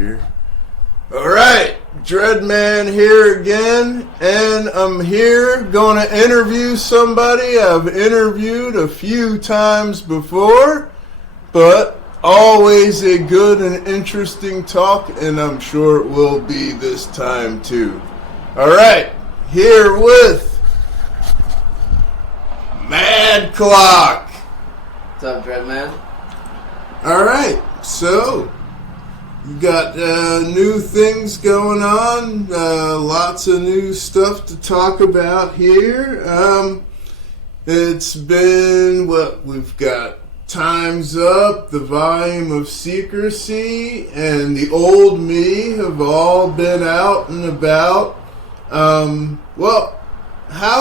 here. Alright, Dreadman here again, and I'm here going to interview somebody I've interviewed a few times before, but always a good and interesting talk, and I'm sure it will be this time too. Alright, here with MadClock. What's up, Dreadman? Alright, so you got new things going on, lots of new stuff to talk about here. It's been, we've got Time's Up, The Volume of Secrecy, and The Old Me have all been out and about. How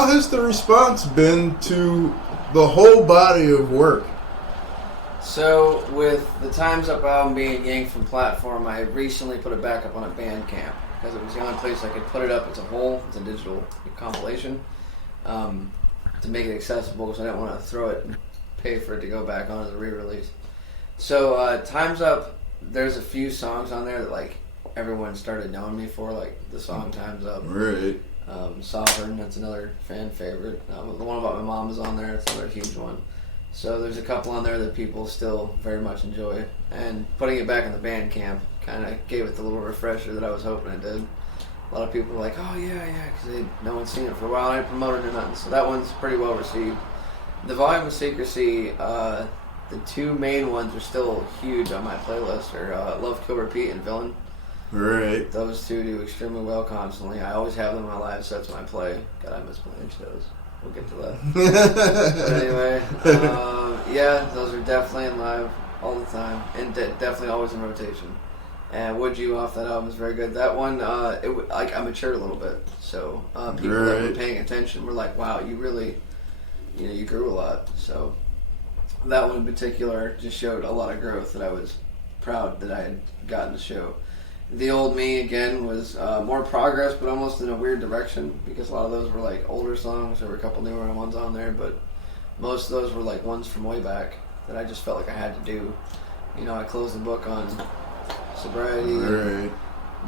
has the response been to the whole body of work? So, with the Time's Up album being yanked from platform, I recently put it back up on a Bandcamp because it was the only place I could put it up as a whole. It's a digital compilation to make it accessible because I didn't want to throw it and pay for it to go back on as a re-release. So, Time's Up, there's a few songs on there that like everyone started knowing me for, like the song Time's Up. Right. Sovereign, that's another fan favorite. The one about my mom is on there, it's another huge one. So there's a couple on there that people still very much enjoy. And putting it back in the Bandcamp kind of gave it the little refresher that I was hoping it did. A lot of people were like, oh yeah, because no one's seen it for a while, I didn't promote it or nothing. So that one's pretty well received. The Volume of Secrecy, the two main ones are still huge on my playlist, are Love, Kill, Repeat, and Villain. Right. Those two do extremely well constantly. I always have them in my live sets when I play. God, I miss playing shows. We'll get to that. But anyway, yeah, those are definitely in live all the time, and definitely always in rotation. And Would You off that album is very good. That one, I matured a little bit, so people that were paying attention were like, "Wow, you really, you grew a lot." So that one in particular just showed a lot of growth that I was proud that I had gotten to show. The Old Me, again, was more progress, but almost in a weird direction, because a lot of those were like older songs. There were a couple newer ones on there, but most of those were like ones from way back that I just felt like I had to do. I closed the book on sobriety, and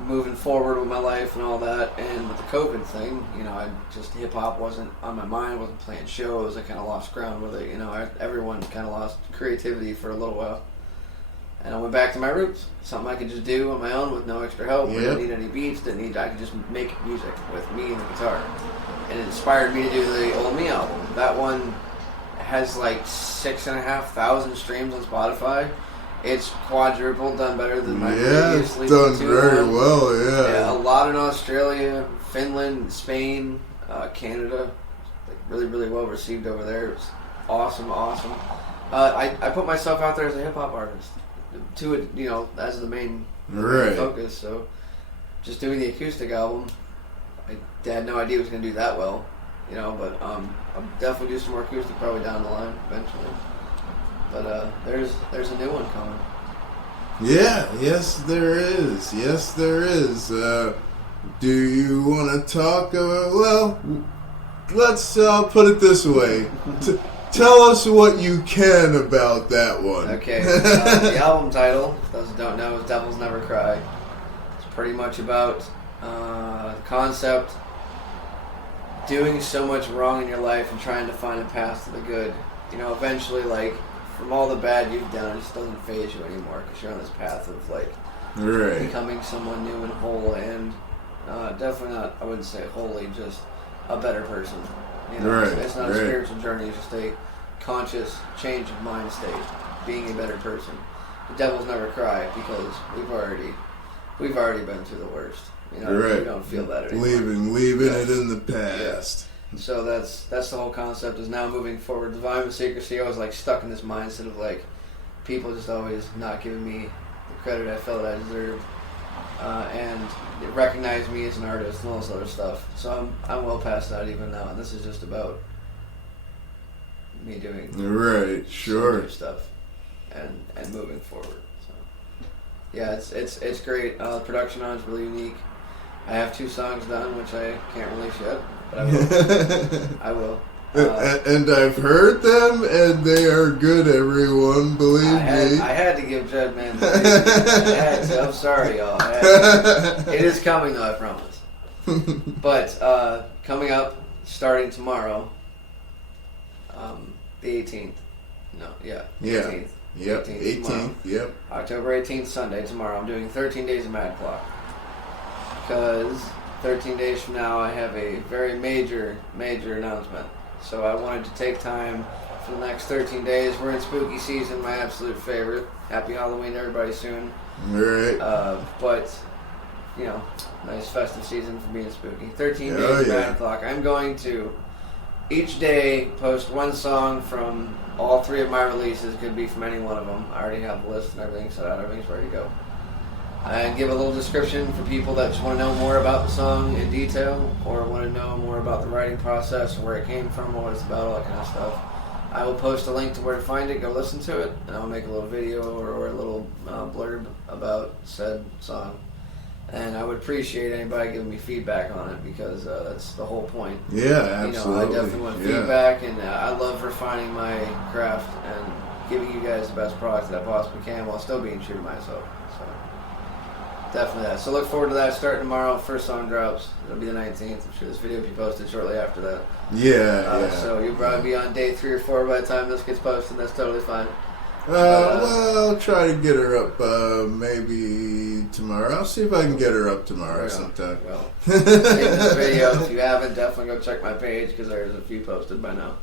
moving forward with my life and all that, and with the COVID thing, hip-hop wasn't on my mind, wasn't playing shows, I kind of lost ground with it, everyone kind of lost creativity for a little while. And I went back to my roots. Something I could just do on my own with no extra help. Yep. Didn't need any beats. I could just make music with me and the guitar. And it inspired me to do the Old Me album. That one has like 6,500 streams on Spotify. It's quadrupled, done better than my previously done very one. Well, Yeah, a lot in Australia, Finland, Spain, Canada. Really, really well received over there. It was awesome. I put myself out there as a hip-hop artist. To it, as the main focus. So, just doing the acoustic album, I had no idea it was going to do that well, But I'll definitely do some more acoustic probably down the line eventually. But there's a new one coming. Yeah, yes there is. Yes there is. Do you want to talk? Let's put it this way. Tell us what you can about that one. Okay, the album title, for those who don't know, is Devils Never Cry. It's pretty much about the concept, doing so much wrong in your life and trying to find a path to the good. Eventually, like, from all the bad you've done, it just doesn't faze you anymore because you're on this path of, like, becoming someone new and whole, and definitely not, I wouldn't say wholly, just a better person. It's not a spiritual journey, it's just a conscious change of mind state, being a better person. The devils never cry because we've already been through the worst. We don't feel that anymore. Leaving it in the past. Yeah. So that's the whole concept, is now moving forward. The Volume of Secrecy, I was like stuck in this mindset of like people just always not giving me the credit I felt I deserved. And recognize me as an artist and all this other stuff. So I'm well past that even now, and this is just about me doing sure stuff and moving forward. So yeah, it's great. The production on it's really unique. I have 2 songs done, which I can't release yet, but I will. I will. And I've heard them, and they are good, everyone, believe me. I had to give Jed Man the I had to. I'm sorry, y'all. It is coming, though, I promise. But coming up, starting tomorrow, the 18th. No, yeah. 18th. Yep, 18th, yep. October 18th, Sunday, tomorrow. I'm doing 13 days of MadClock. Because 13 days from now, I have a very major announcement. So I wanted to take time for the next 13 days. We're in spooky season, my absolute favorite. Happy Halloween to everybody soon. Right. But, you know, nice festive season for being spooky. 13 days of MadClock. I'm going to each day post one song from all three of my releases. Could be from any one of them. I already have the list and everything set out. Everything's ready to go. And give a little description for people that just want to know more about the song in detail, or want to know more about the writing process, or where it came from, or what it's about, all that kind of stuff. I will post a link to where to find it, go listen to it, and I'll make a little video or a little blurb about said song. And I would appreciate anybody giving me feedback on it, because that's the whole point. Yeah, absolutely. You know, I definitely want feedback, and I love refining my craft and giving you guys the best product that I possibly can while still being true to myself. So definitely that. So look forward to that. Starting tomorrow. First song drops. It'll be the 19th. I'm sure this video will be posted shortly after that. Yeah. So you'll probably be on day 3 or 4 by the time this gets posted. That's totally fine. Well, I'll try to get her up maybe tomorrow. I'll see if I can get her up tomorrow sometime. Well, save this video. If you haven't, definitely go check my page, because there's a few posted by now.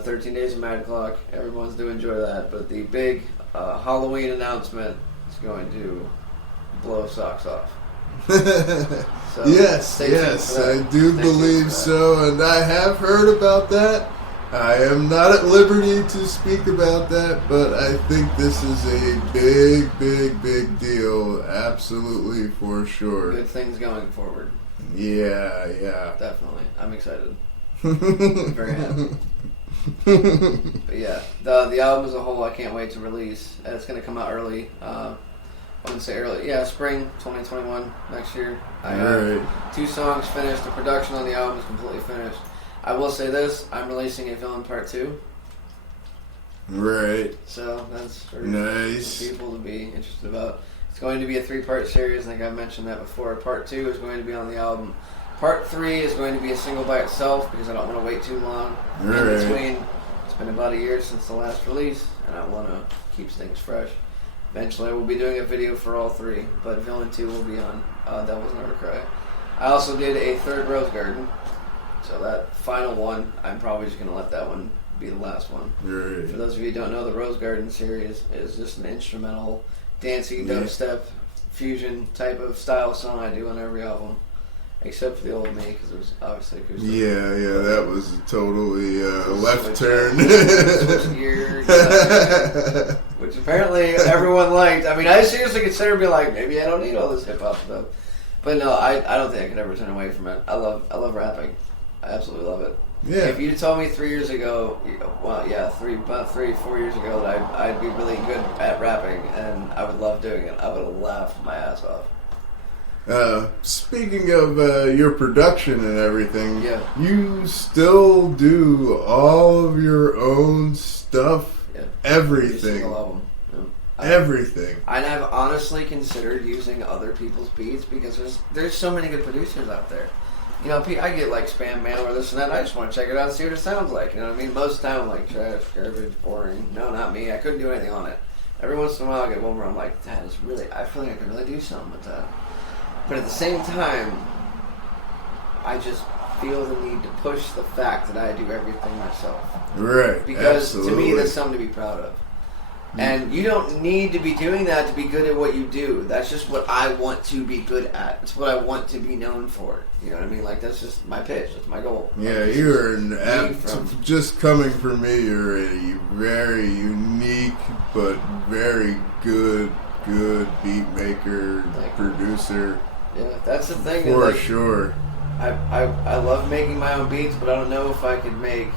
13 days of MadClock. Everyone's to enjoy that. But the big Halloween announcement is going to blow socks off. So yes, I do believe so, and I have heard about that. I am not at liberty to speak about that, but I think this is a big deal. Absolutely, for sure. Good things going forward. Yeah. Definitely. I'm excited. I'm very happy. But yeah, the album as a whole, I can't wait to release. It's going to come out early. I wouldn't say early. Yeah, spring 2021, next year. I have 2 songs finished. The production on the album is completely finished. I will say this, I'm releasing a Villain Part 2. Right. So that's for people to be interested about. It's going to be a 3-part series. I think I mentioned that before. Part 2 is going to be on the album. Part 3 is going to be a single by itself, because I don't want to wait too long in between. It's been about a year since the last release, and I want to keep things fresh. Eventually, we'll be doing a video for all 3, but Villain 2 will be on Devil's Never Cry. I also did a 3rd Rose Garden, so that final one, I'm probably just going to let that one be the last one. Right. For those of you who don't know, the Rose Garden series is just an instrumental, dancey, dubstep, fusion type of style song I do on every album. Except for the old me, because it was obviously acoustic. Yeah, that was totally left turn. Switch gear, which apparently everyone liked. I mean, I seriously considered being like, maybe I don't need all this hip hop stuff. But no, I don't think I could ever turn away from it. I love rapping. I absolutely love it. Yeah. If you told me 3 years ago, about 4 years ago, that I'd be really good at rapping and I would love doing it, I would have laughed my ass off. Speaking of your production and everything, you still do all of your own stuff, everything. Every single album. Everything. And I've honestly considered using other people's beats, because there's so many good producers out there. You know, I get like spam mail or this and that, and I just want to check it out and see what it sounds like. You know what I mean? Most of the time I'm like, trash, garbage, boring. No, not me. I couldn't do anything on it. Every once in a while I get one where I'm like, that is really, I feel like I could really do something with that. But at the same time, I just feel the need to push the fact that I do everything myself. Right. Because to me, that's something to be proud of. And you don't need to be doing that to be good at what you do. That's just what I want to be good at. It's what I want to be known for. You know what I mean? Like, that's just my pitch. That's my goal. Yeah, you're just coming from me, you're a very unique but very good beat maker, producer. Yeah, that's the thing. For sure. I love making my own beats, but I don't know if I could make,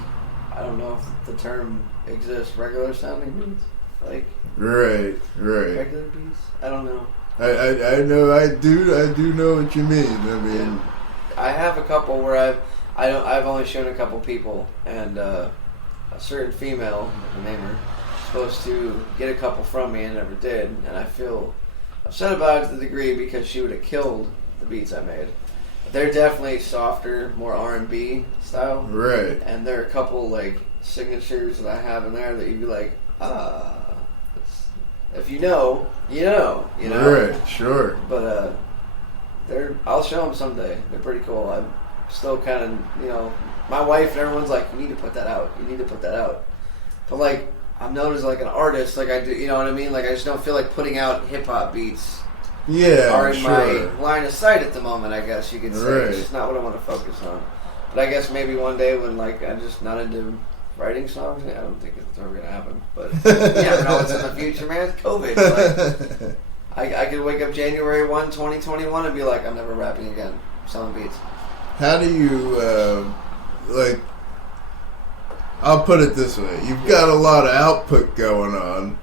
I don't know if the term exists, regular sounding beats. Like right. Regular beats? I don't know. I know I do know what you mean. I mean, I have a couple where I've only shown a couple people, and a certain female, I name her, supposed to get a couple from me and never did, and I feel upset about it to the degree because she would have killed the beats I made. They're definitely softer, more R&B style. Right. And there are a couple like signatures that I have in there that you'd be like, if you know, you know. Right, sure. But I'll show them someday. They're pretty cool. I'm still kind of, my wife and everyone's like, you need to put that out. You need to put that out. But like, I'm known as like an artist. Like I do, you know what I mean? Like I just don't feel like putting out hip hop beats. Yeah, are in my line of sight at the moment, I guess you could say. Right. It's just not what I want to focus on. But I guess maybe one day when like I'm just not into writing songs, I don't think it's ever going to happen. But you never know what's in the future, man. It's COVID. Like, I could wake up January 1, 2021 and be like, I'm never rapping again. Selling beats. How do you, I'll put it this way. You've got a lot of output going on.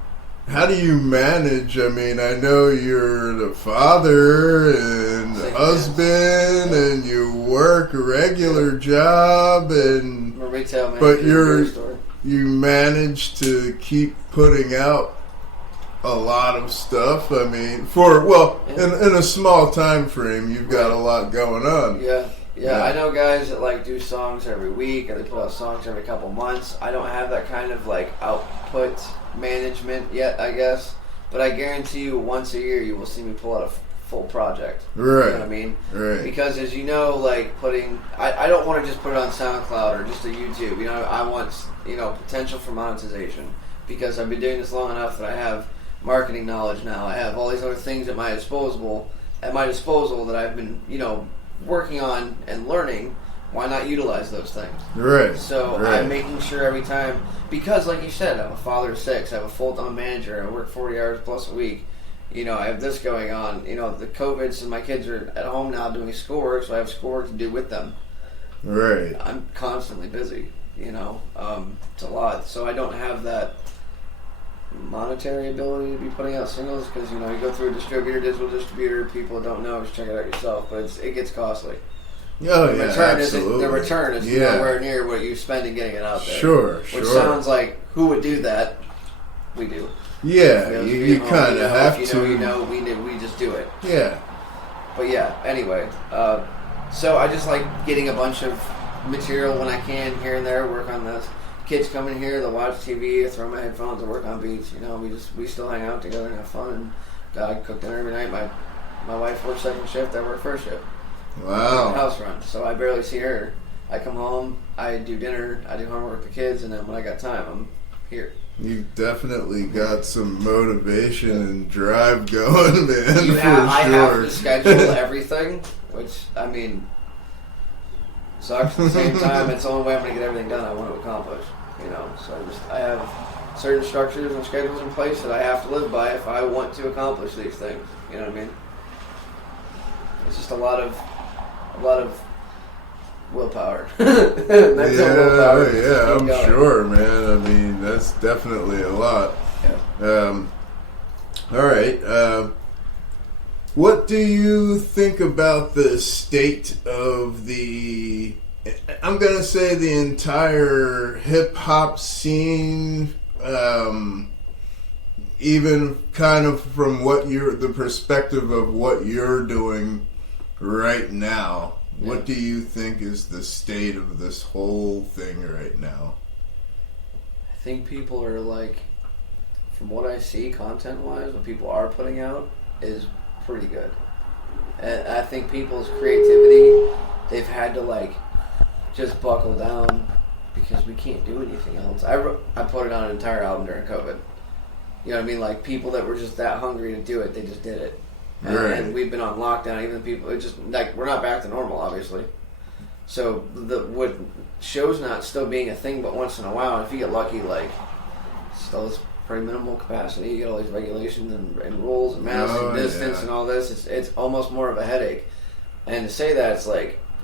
How do you manage? I mean, I know you're the father and the husband, and you work a regular job, and I'm a retail man. but you manage to keep putting out a lot of stuff. I mean, in a small time frame, you've got a lot going on. Yeah. I know guys that like do songs every week, or they put out songs every couple months. I don't have that kind of like output management yet, I guess. But I guarantee you, once a year, you will see me pull out a full project. Right. You know what I mean? Right. Because as you know, like I don't want to just put it on SoundCloud or just a YouTube. I want potential for monetization, because I've been doing this long enough that I have marketing knowledge now. I have all these other things at my disposal that I've been working on and learning. Why not utilize those things? Right. So I'm making sure every time, because like you said, I'm a father of 6, I have a full-time manager, I work 40 hours plus a week, I have this going on, the COVID, so my kids are at home now doing schoolwork, so I have schoolwork to do with them. Right. I'm constantly busy, it's a lot, so I don't have that monetary ability to be putting out singles, because you go through a digital distributor, people don't know, just check it out yourself, but it gets costly. Oh, yeah, absolutely. The return is nowhere near what you spend in getting it out there. Sure. Which sounds like, who would do that? We do. Yeah, you kind of have to. We just do it. Yeah. But yeah, anyway. So I just like getting a bunch of material when I can, here and there, work on this. Kids come in here, they'll watch TV, I throw my headphones and work on beats. We still hang out together and have fun. And God, cook dinner every night. My wife works second shift, I work first shift. Wow. House run, so I barely see her. I come home, I do dinner, I do homework with the kids, and then when I got time, I'm here. You've definitely got some motivation and drive going, man. I have to schedule everything, which, sucks at the same time. It's the only way I'm going to get everything done I want to accomplish. So I have certain structures and schedules in place that I have to live by if I want to accomplish these things. You know what I mean? It's just a lot of willpower. Willpower. Yeah, I'm sure, man. That's definitely a lot. Yeah. All right. What do you think about the state of I'm going to say the entire hip-hop scene, even kind of from the perspective of what you're doing right now? Yeah. What do you think is the state of this whole thing right now? I think people are from what I see content-wise, what people are putting out is pretty good. And I think people's creativity, they've had to just buckle down, because we can't do anything else. I put it on an entire album during COVID. You know what I mean? People that were just that hungry to do it, they just did it. And we've been on lockdown. Even people, it just we're not back to normal, obviously. So what show's not still being a thing, but once in a while, if you get lucky, still is pretty minimal capacity. You get all these regulations and rules and masks and distance and all this. It's almost more of a headache. And to say that, it's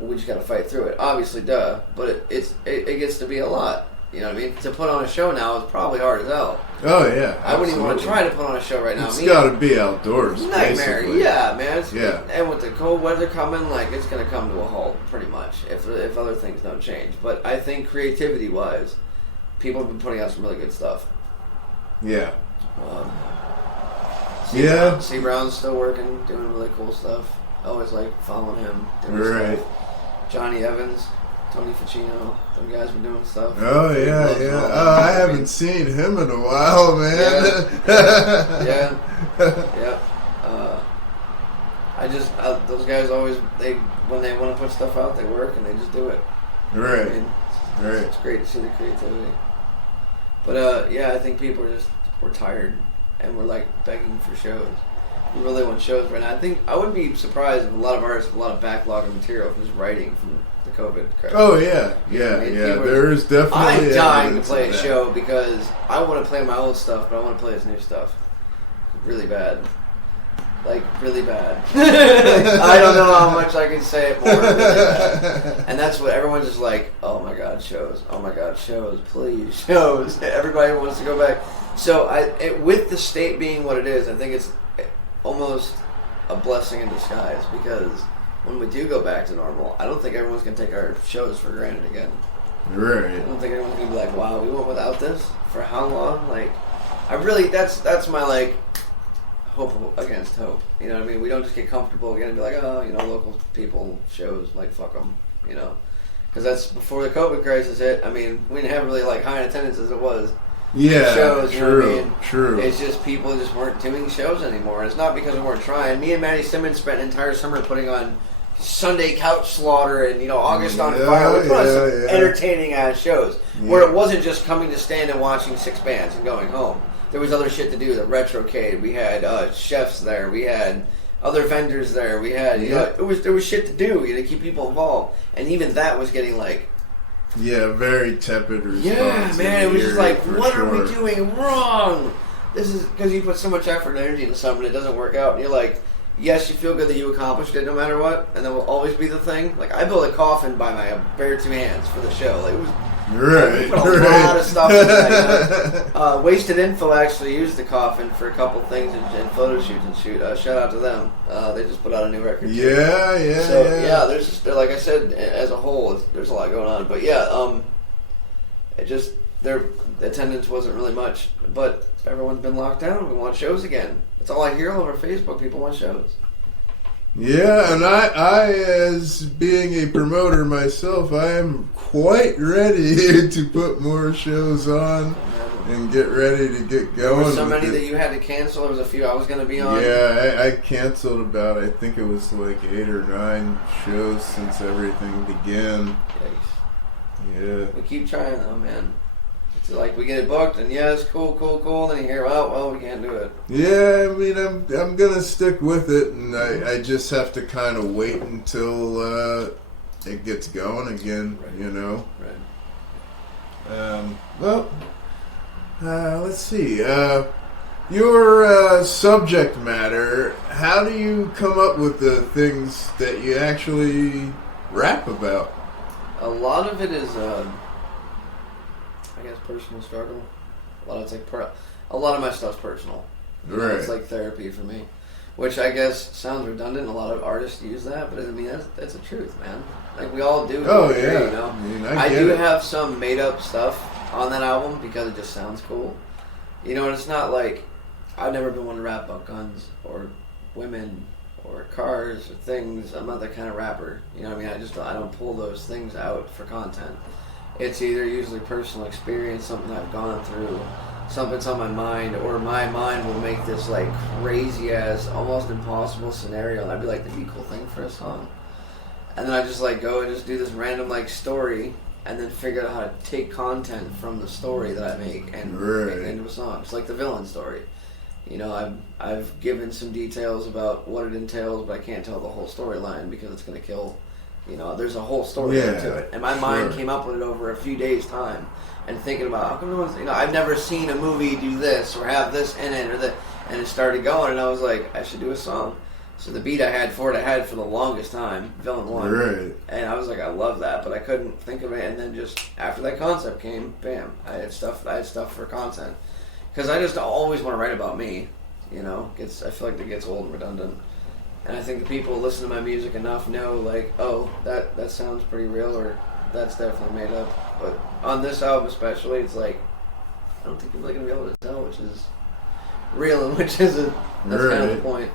we just got to fight through it. Obviously, duh. But it gets to be a lot. You know what I mean? To put on a show now is probably hard as hell. Oh yeah, I wouldn't even want to try to put on a show right now. It's got to be outdoors. Nightmare. Basically. Yeah, man. Yeah. And with the cold weather coming, like it's gonna come to a halt pretty much if other things don't change. But I think creativity wise, people have been putting out some really good stuff. Yeah. C. Brown's still working, doing really cool stuff. I always like following him, doing stuff. Johnny Evans, Tony Ficino, them guys were doing stuff. Oh yeah. Oh, I haven't seen him in a while, man. Yeah. Those guys always when they want to put stuff out, they work and they just do it. Right. I mean, it's great to see the creativity. But I think people we're tired and we're like begging for shows. We really want shows right now. I think I wouldn't be surprised if a lot of artists have a lot of backlog of material from just writing from the COVID crisis. Oh yeah. There is definitely. I'm dying to play a show because I want to play my old stuff, but I want to play his new stuff really bad. Like really bad. I don't know how much I can say it more. Really bad. And that's what everyone's just like. Oh my God, shows! Oh my God, shows! Please, shows! Everybody wants to go back. So with the state being what it is, I think it's almost a blessing in disguise because when we do go back to normal, I don't think everyone's gonna take our shows for granted again. Right. I don't think everyone's gonna be like, "Wow, we went without this for how long?" Like, that's my like. Hope against hope. You know what I mean? We don't just get comfortable again and be like, oh, local people, shows, like, fuck them, Because that's before the COVID crisis hit. I mean, we didn't have really, like, high attendance as it was. Yeah, shows, true. It's just people just weren't doing shows anymore. And it's not because we weren't trying. Me and Maddie Simmons spent an entire summer putting on Sunday Couch Slaughter and, August on Fire. We put on some entertaining-ass shows where it wasn't just coming to stand and watching 6 bands and going home. There was other shit to do. The Retrocade. We had chefs there. We had other vendors there. We had there was shit to do to keep people involved. And even that was getting like very tepid response. Yeah, man. It was just like, what are we doing wrong? This is because you put so much effort and energy into something, it doesn't work out, and you're like, yes, you feel good that you accomplished it no matter what, and that will always be the thing. Like I built a coffin by my bare 2 hands for the show. Like it was. Right, we put a lot of stuff in that. Wasted Info actually used the coffin for a couple things and photo shoots and shoot. Shout out to them. They just put out a new record. Yeah. There's just, like I said, as a whole, there's a lot going on. But their attendance wasn't really much. But everyone's been locked down. We want shows again. That's all I hear all over Facebook. People want shows. Yeah, and I, as being a promoter myself, I am quite ready to put more shows on and get ready to get going. There were so many that you had to cancel. There was a few I was going to be on. Yeah, I canceled about, I think it was like 8 or 9 shows since everything began. Yikes. Yeah. We keep trying though, man. It's like we get it booked and yes, cool. Then you hear, well, we can't do it. Yeah, I mean, I'm gonna stick with it, and I just have to kind of wait until it gets going again, Right. Let's see. Your subject matter. How do you come up with the things that you actually rap about? A lot of it is. I guess personal struggle. A lot of my stuff's personal. Right. It's like therapy for me, which I guess sounds redundant. A lot of artists use that, but I mean that's the truth, man. Like we all do. Oh yeah. I mean, I do have some made up stuff on that album because it just sounds cool. And it's not like I've never been one to rap about guns or women or cars or things. I'm not that kind of rapper. You know what I mean? I don't pull those things out for content. It's either usually personal experience, something I've gone through, something's on my mind, or my mind will make this like crazy ass, almost impossible scenario, and I'd be like, that'd be a cool thing for a song. And then I just like go and just do this random like story, and then figure out how to take content from the story that I make and make it into a song. It's like the villain story. I've given some details about what it entails, but I can't tell the whole storyline because it's going to kill. There's a whole story to it. And my mind came up with it over a few days' time and thinking about, how come no one's, I've never seen a movie do this or have this in it or that. And it started going, and I was like, I should do a song. So the beat I had for the longest time, Villain 1. Right. And I was like, I love that, but I couldn't think of it. And then just after that concept came, bam, I had stuff for content. Because I just always want to write about me, you know. I feel like it gets old and redundant. And I think the people who listen to my music enough know, like, oh, that sounds pretty real, or that's definitely made up. But on this album especially, it's like, I don't think people are going to be able to tell which is real and which isn't. That's kind of the point.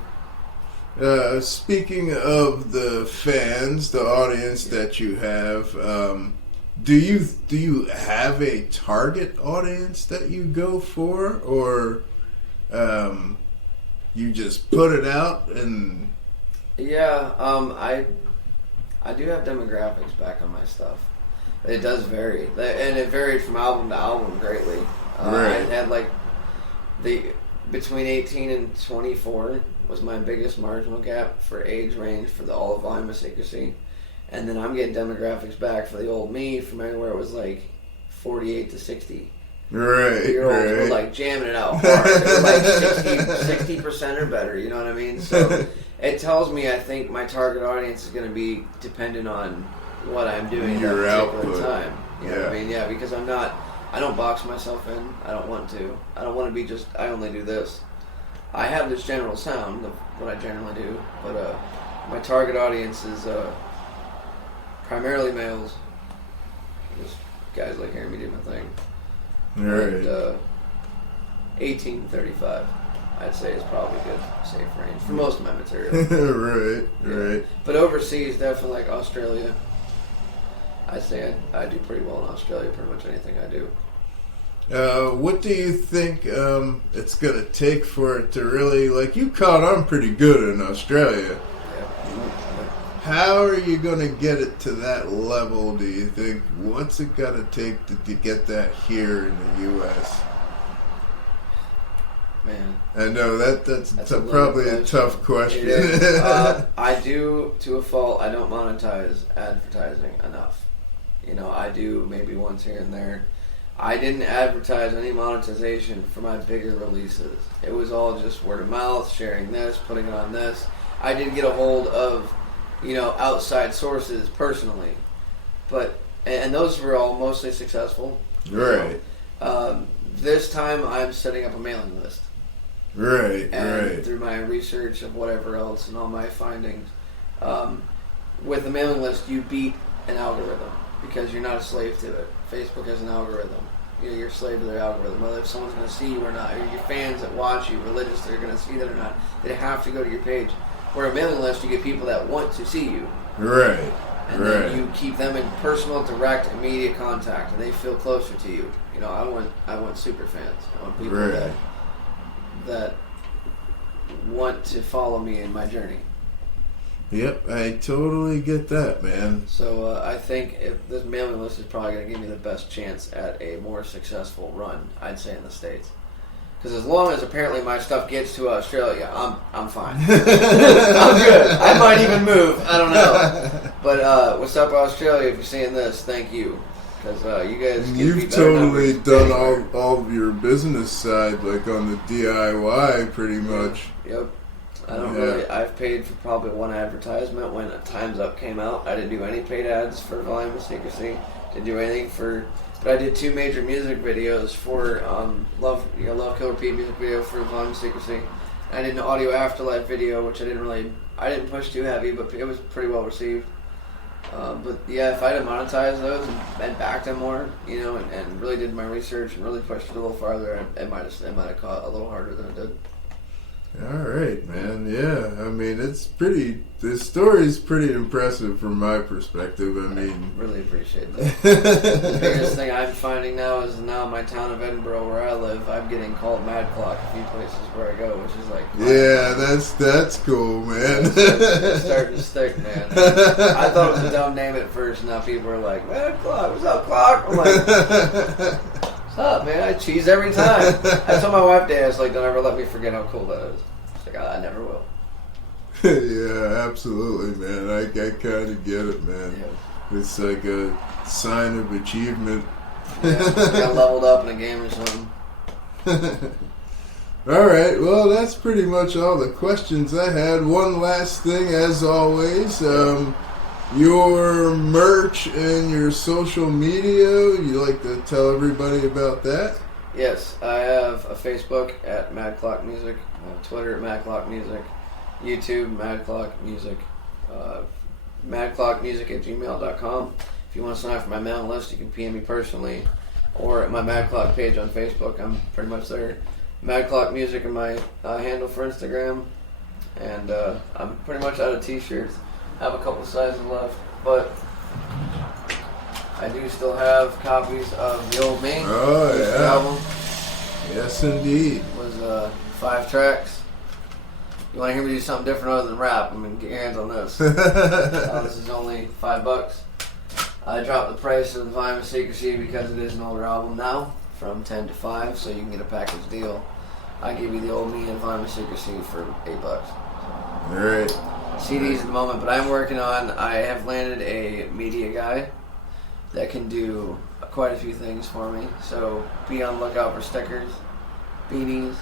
Speaking of the fans, the audience that you have, do you have a target audience that you go for, or you just put it out and? Yeah, I do have demographics back on my stuff. It does vary, and it varied from album to album greatly. Right. I had like between 18 and 24 was my biggest marginal gap for age range for the all of volume of Secrecy, and then I'm getting demographics back for the old me from anywhere it was like 48 to 60. Right. Year-olds were like jamming it out hard. They were like 60% or better. You know what I mean? So it tells me I think my target audience is going to be dependent on what I'm doing at that particular time. You know what I mean? Yeah, because I don't box myself in. I don't want to. I don't want to be just, I only do this. I have this general sound of what I generally do, but my target audience is primarily males. Just guys like hearing me do my thing. Right. And 18 to 35, I'd say is probably a good safe range for most of my material. Right. But overseas, definitely like Australia. I'd say I do pretty well in Australia, pretty much anything I do. What do you think it's going to take for it to really, like, you caught on pretty good in Australia. Yeah. How are you going to get it to that level, do you think? What's it got to take to get that here in the U.S.? Man. I know that's probably a tough question. It is. I do, to a fault, I don't monetize advertising enough. You know, I do maybe once here and there. I didn't advertise any monetization for my bigger releases. It was all just word of mouth, sharing this, putting it on this. I did get a hold of, you know, outside sources personally, and those were all mostly successful. Right. So, this time I'm setting up a mailing list. Right. And through my research of whatever else and all my findings, with the mailing list you beat an algorithm because you're not a slave to it. Facebook has an algorithm. You're a slave to their algorithm. Whether if someone's going to see you or not, or your fans that watch you, religious, they're going to see that or not, they have to go to your page. Where a mailing list, you get people that want to see you. Right. And then you keep them in personal, direct, immediate contact, and they feel closer to you. You know, I want super fans. I want people that want to follow me in my journey. Yep, I totally get that, man. So I think if this mailing list is probably going to give me the best chance at a more successful run, I'd say, in the States. Because as long as apparently my stuff gets to Australia, I'm fine. I'm good. I might even move. I don't know. But what's up, Australia? If you're seeing this, thank you. Because you guys you've totally done all of your business side, like on the DIY, pretty much. Yep. I don't really. I've paid for probably one advertisement when Time's Up came out. I didn't do any paid ads for Volume of Secrecy. Didn't do anything for. But I did 2 major music videos for Love Kill Repeat music video for Volume of Secrecy. I did an Audio Afterlife video, which I didn't push too heavy, but it was pretty well received. But yeah, if I had monetized those and backed them more, you know, and really did my research and really pushed it a little farther, it might have caught a little harder than it did. All right, man. Yeah, I mean, the story's pretty impressive from my perspective. I mean, really appreciate that. The biggest thing I'm finding now is now in my town of Edinboro, where I live, I'm getting called MadClock a few places where I go, which is like, yeah, that's cool, man. It's starting to stick, man. I thought it was a dumb name at first, and now people are like, MadClock, what's up, Clock? I'm like, what's up, man? I cheese every time. I told my wife today, I was like, don't ever let me forget how cool that is. She's like, I never will. Yeah, absolutely, man. I kind of get it, man. Yeah. It's like a sign of achievement. Yeah, I got leveled up in a game or something. All right. Well, that's pretty much all the questions I had. One last thing, as always. Your merch and your social media. You like to tell everybody about that? Yes, I have a Facebook at MadClock Music, Twitter at MadClock Music, YouTube MadClock Music, MadClockMusic@gmail.com. If you want to sign up for my mailing list, you can PM me personally, or at my MadClock page on Facebook. I'm pretty much there. MadClock Music is my handle for Instagram, and I'm pretty much out of t-shirts. I have a couple sizes left, but I do still have copies of The Old Me. Oh, yeah. Album. Yes, indeed. It was 5 tracks. You want to hear me do something different other than rap? I mean, get your hands on this. This is only $5. I dropped the price of the Volume of Secrecy because it is an older album now, from 10 to 5, so you can get a package deal. I give you The Old Me and Volume of Secrecy for $8. All right. CDs at the moment, but I have landed a media guy that can do quite a few things for me. So be on the lookout for stickers, beanies,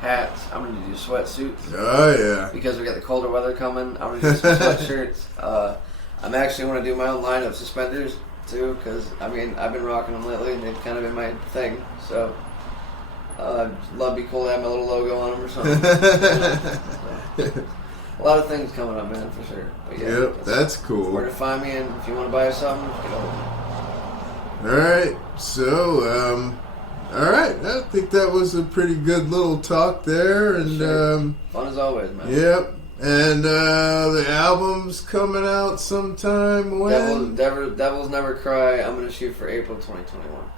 hats. I'm going to do sweatsuits. Oh, yeah. Because we got the colder weather coming, I'm going to do some sweatshirts. I'm actually going to do my own line of suspenders, too, because, I've been rocking them lately, and they've kind of been my thing. So, love be cool to have my little logo on them or something. So, a lot of things coming up, man, for sure. But yeah, yep, that's cool. Where to find me, and if you want to buy something, get over me. Alright, so, alright, I think that was a pretty good little talk there, and, sure. Fun as always, man. Yep, and, the album's coming out sometime when? Devils Never Cry, I'm going to shoot for April 2021.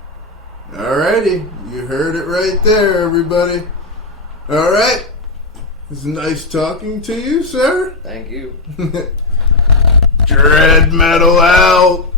Alrighty, you heard it right there, everybody. Alright, it was nice talking to you, sir. Thank you. Dread Metal out.